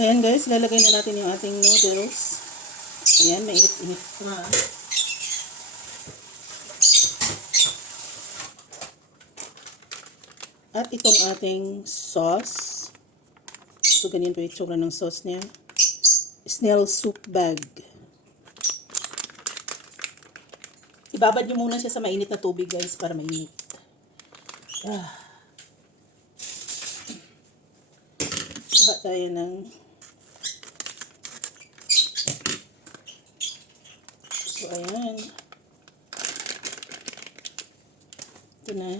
Ayan guys, lalagay na natin yung ating noodles. Ayan, may init pa. At itong ating sauce. So, ganyan po yung itsura ng sauce niya. Snail soup bag. Ibabad nyo muna siya sa mainit na tubig guys para mainit. Saka tayo ng ayan. Ito na.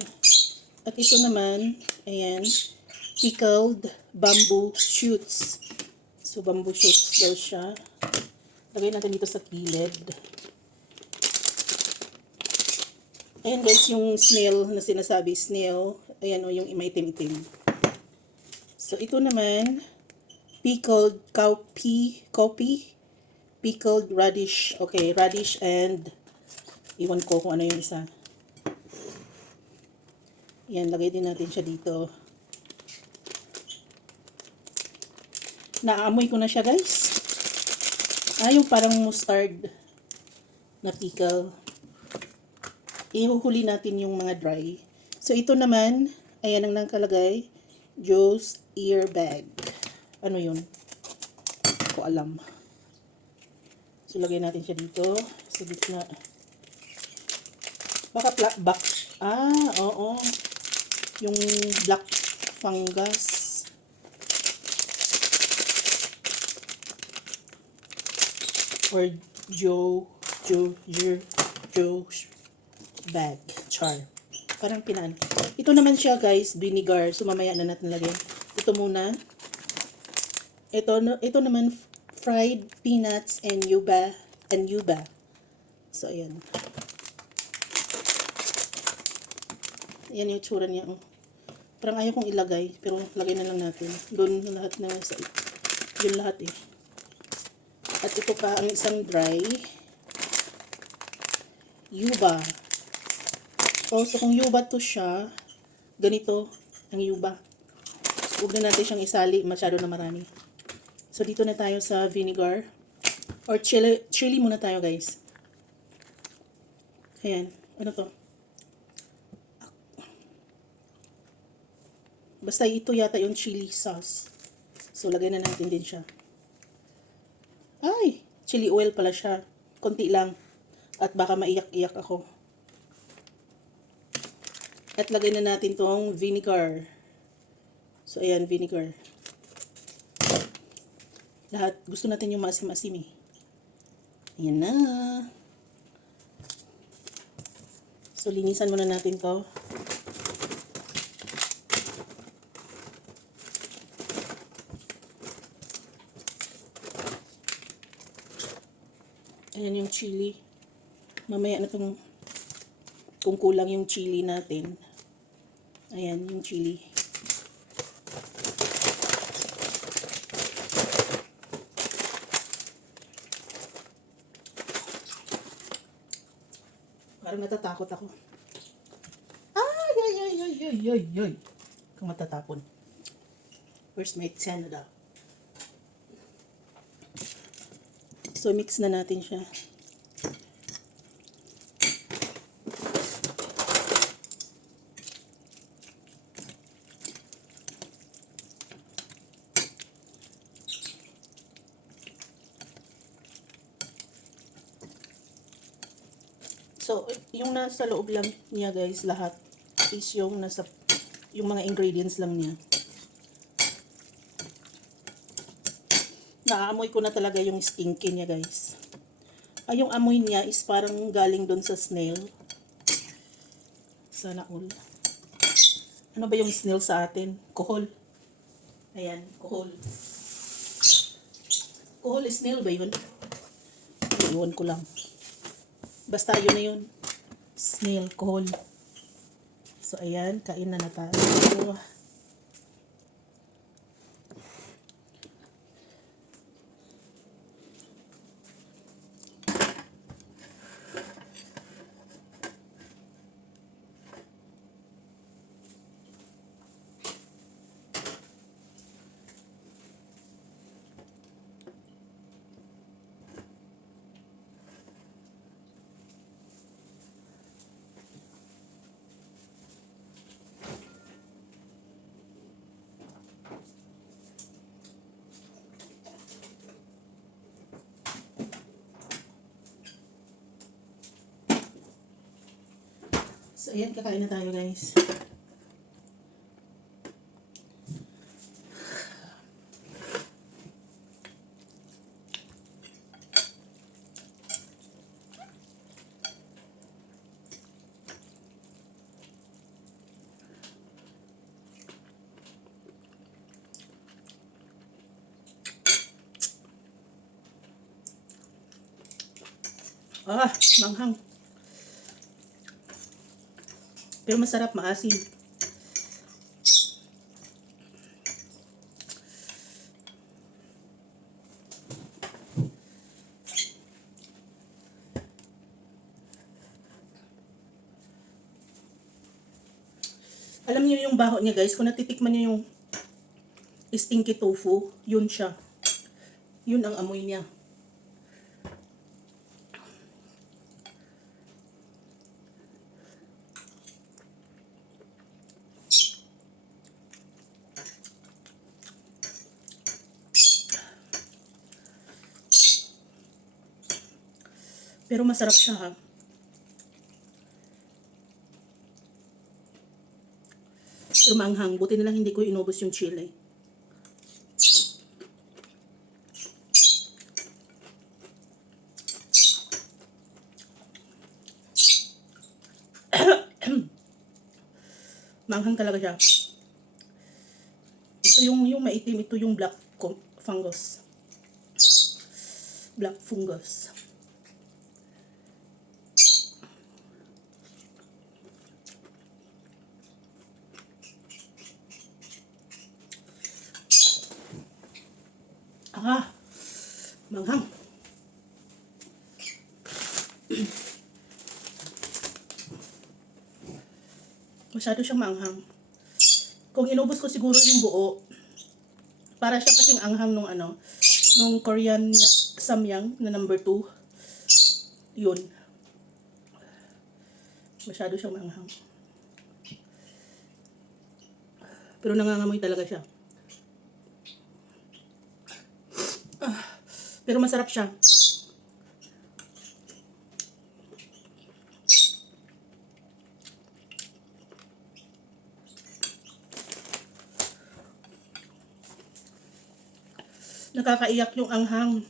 At ito naman, ayan, pickled bamboo shoots. So, bamboo shoots daw siya. Lagay natin dito sa kilid. Ayan guys, yung snail na sinasabi, snail. Ayan o, yung imaitim-itim. So, ito naman, pickled cowpea, pickled radish. Okay, radish and iwan ko kung ano yung isa. Yan, lagay din natin siya dito. Naamoy ko na siya guys. Yung parang mustard na pickle. Ihuhuli natin yung mga dry. So, ito naman, ayan ang nakalagay. Joe's ear bag. Ano yun? Hindi ko alam. So, lagay natin siya dito. Sa gitna. Baka back. Oo. Yung black fungus. Or Joe's bag. Char. Parang pinaan. Ito naman siya guys, vinegar. So mamaya na natin lagyan. Ito muna. Ito naman fried peanuts and yuba. So ayan. Ayan yung tsura niya. Parang ayaw kong ilagay, pero lagay na lang natin. Doon lahat na sa yun lahat eh. At ito pa ang isang dry yuba. So kung yuba to siya, ganito ang yuba. So, huwag na natin siyang isali, masyado na marami. So dito na tayo sa vinegar or chili muna tayo guys. Ayan, ano to? Basta ito yata yung chili sauce. So, lagay na natin din siya. Ay! Chili oil pala siya. Konti lang. At baka maiyak-iyak ako. At lagay na natin tong vinegar. So, ayan, vinegar. Lahat. Gusto natin yung maasim-asim eh. Ayan na. So, linisan muna natin to. Ayan yung chili. Mamaya na itong kung kulang yung chili natin. Ayan yung chili. Parang natatakot ako. Ay. Kung matatapon. First mate Canada. So, mix na natin siya. So, yung nasa loob lang niya guys, lahat is yung mga ingredients lang niya. Naaamoy ko na talaga yung stinky niya guys. Yung amoy niya is parang galing doon sa snail. Sana all. Ano ba yung snail sa atin? Kuhol. Ayan, kuhol. Kuhol snail ba yun? Iwan ko lang. Basta yun na yun. Snail, kuhol. So ayan, kain na tayo. So, ayan, kakain na tayo, guys. Ah, manghang. Pero masarap, maasim. Alam niyo yung baho niya, guys, kung natitikman niyo yung stinky tofu, yun siya. Yun ang amoy niya. Pero masarap siya, ha. Pero maanghang. Buti na lang hindi ko inubos yung chili. Maanghang talaga siya. Ito yung maitim, ito yung black fungus. Black fungus. Ah, manghang. Masyado siyang maanghang. Kung inubos ko siguro yung buo, para siya kasing anghang nung nung Korean samyang na number 2. Yun. Masyado siyang maanghang. Pero nangangamoy talaga siya. Pero masarap siya. Nakakaiyak yung anghang.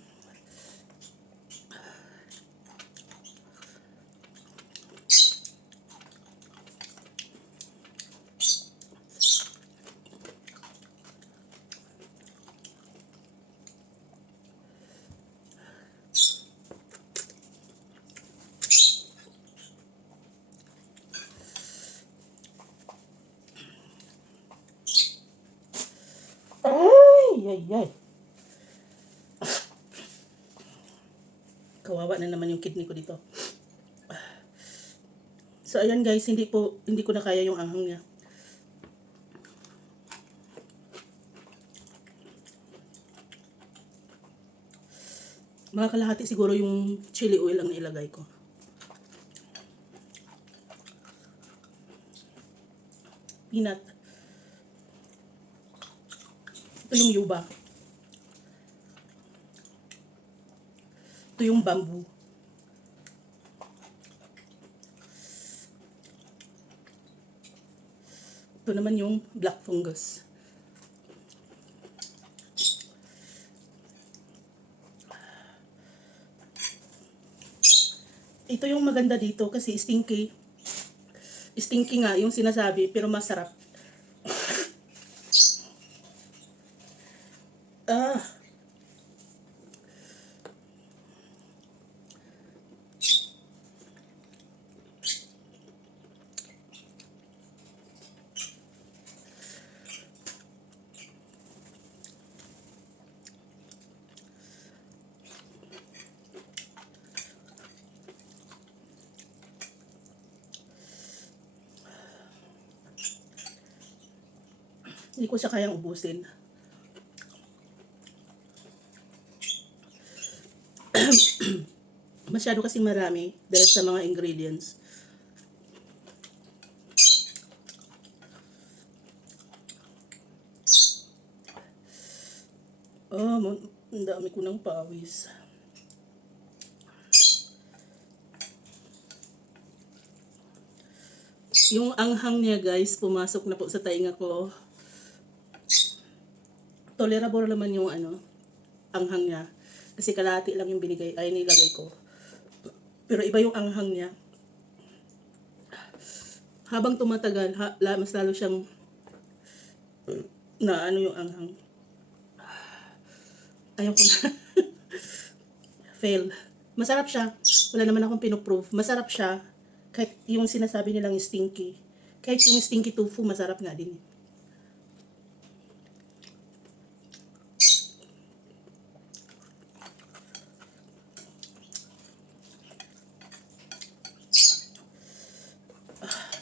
Ay. Kawawa na naman yung kidney ko dito. So ayan, guys, hindi ko na kaya yung anghang niya. Mga kalahati siguro yung chili oil ang nilagay ko. Peanut. Ito yung yuba. Ito yung bamboo. Ito naman yung black fungus. Ito yung maganda dito kasi stinky. Stinky nga yung sinasabi, pero masarap. Ah. Hindi ko siya kayang ubusin. Masyado kasing marami dahil sa mga ingredients. Oh, ang dami ko ng pawis. Yung anghang niya guys, pumasok na po sa tainga ko. Tolerable naman yung anghang niya. Kasi kalahati lang yung nilagay ko. Pero iba yung anghang niya. Habang tumatagal, mas lalo siyang yung anghang. Ayaw ko na. Fail. Masarap siya. Wala naman akong pinoprove. Masarap siya. Kahit yung sinasabi nilang stinky. Kahit yung stinky tofu, masarap nga din.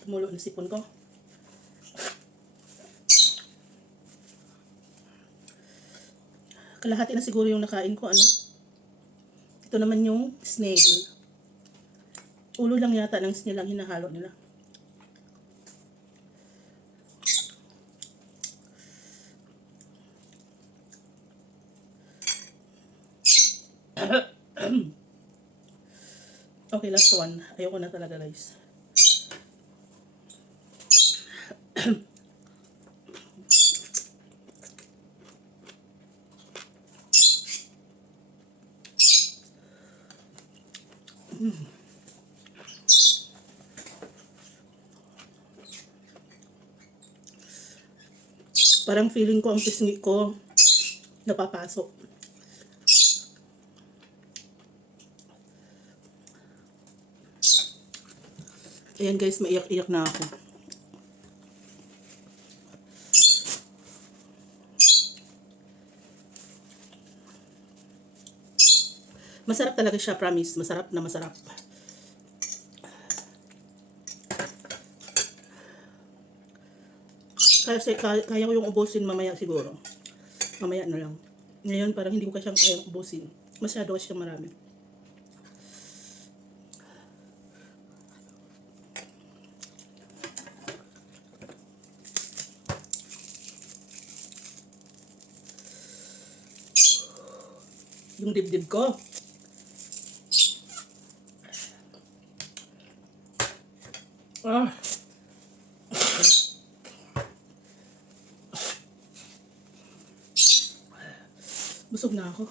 Tumulo na sipon ko. Kalahati na siguro yung nakain ko, Ito naman yung snail. Ulo lang yata ng snail ang hinahalo nila. Okay, last one. Ayoko na talaga guys. Parang feeling ko ang pisngi ko napapasok. Ayan guys, maiyak-iyak na ako. Masarap talaga siya, promise. Masarap na masarap. Kasi kaya ko yung ubusin mamaya siguro. Mamaya na lang. Ngayon parang hindi ko kayang ubusin. Masyado kasi siyang marami. Yung dibdib ko. Busog na ako.